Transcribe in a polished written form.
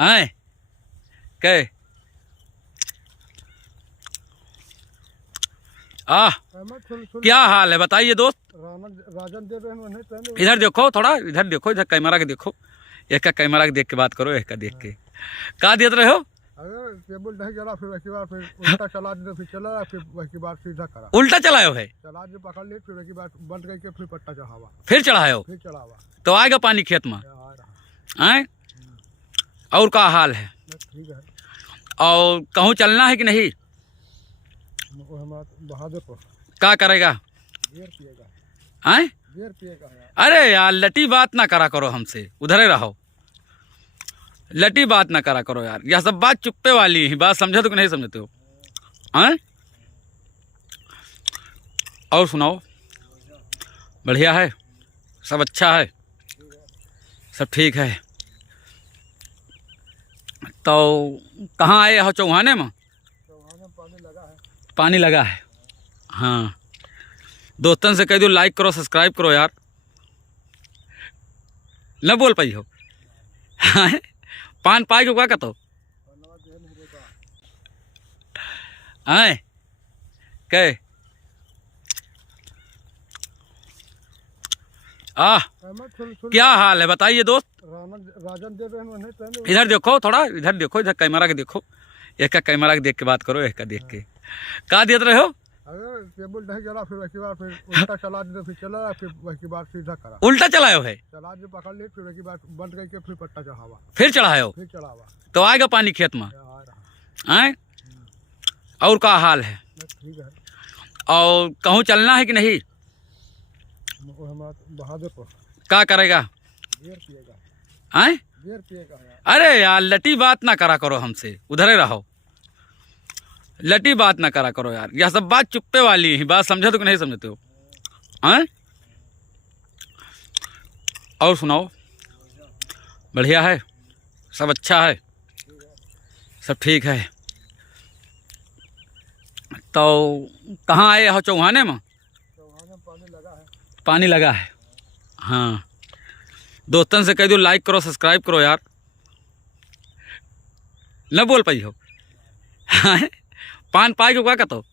हैं के क्या हाल है बताइए दोस्त। राजन दे रहे हैं। इधर देखो, थोड़ा इधर देखो, इधर कैमरा के देखो, एक का कैमरा के देख के बात करो, एक का देख के क्या देते रहे हो। अरे टेबल नहीं चला, फिर वही बार फिर उल्टा चला दिया, फिर चला, फिर वही बार सीधा करा, उल्टा चलायो है, चला जो पकड़ ले, फिर वही बार बंद करके फिर पट्टा चढ़ावा, फिर चढ़ायो, फिर चढ़ावा तो आएगा पानी खेत में। आ रहा हैं और क्या हाल है, ठीक है। और कहूँ चलना है कि नहीं, बहादुरपुर क्या करेगा। बियर पिएगा, हैं बियर पिएगा यार। अरे यार लटी बात ना करा करो हमसे, उधर ही रहो, लटी बात ना करा करो यार, यह सब बात चुप्पे वाली है, बात समझे तो कि नहीं समझते हो। हैं और सुनाओ, बढ़िया है, सब अच्छा है, सब ठीक है। तो कहाँ आए हो, चौहाने में। पानी लगा है, पानी लगा है। हाँ दोस्तन से कह दो लाइक करो, सब्सक्राइब करो यार, न बोल पाई हो। हाँ? पान पाई को क्या कहते हैं के क्या हाल है बताइए दोस्त। राजन दे रहे हैं। इधर देखो, थोड़ा इधर देखो, इधर कैमरा के देखो, एक का कैमरा के देख के बात करो, एक का देख के क्या देते रहे हो। अरे टेबल नहीं चला, फिर वही बार फिर उल्टा चला दिया, फिर चला, फिर वही बार सीधा करा, उल्टा चलायो है, चला जो पकड़ ले, फिर वही बार बंद करके फिर पट्टा चढ़ावा, फिर चढ़ायो, फिर चढ़ावा, तो आएगा पानी खेत में। आ रहा हैं और क्या हाल है, ठीक है। और कहूँ चलना है कि नहीं, बहादुरपुर क्या करेगा। बियर पिएगा, हैं बियर पिएगा यार। अरे यार लटी बात ना करा करो हमसे, उधर ही रहो, लटी बात ना करा करो यार, यह सब बात चुप्पे वाली है, बात समझे तो कि नहीं समझते हो। हैं और सुनाओ, बढ़िया है, सब अच्छा है, सब ठीक है। तो कहाँ आए हो, चौहाने में। पानी लगा है, पानी लगा है। हाँ दोस्तन से कह दो लाइक करो, सब्सक्राइब करो यार, न बोल पाई हो। हाँ? पान पाई को क्या कहते हो।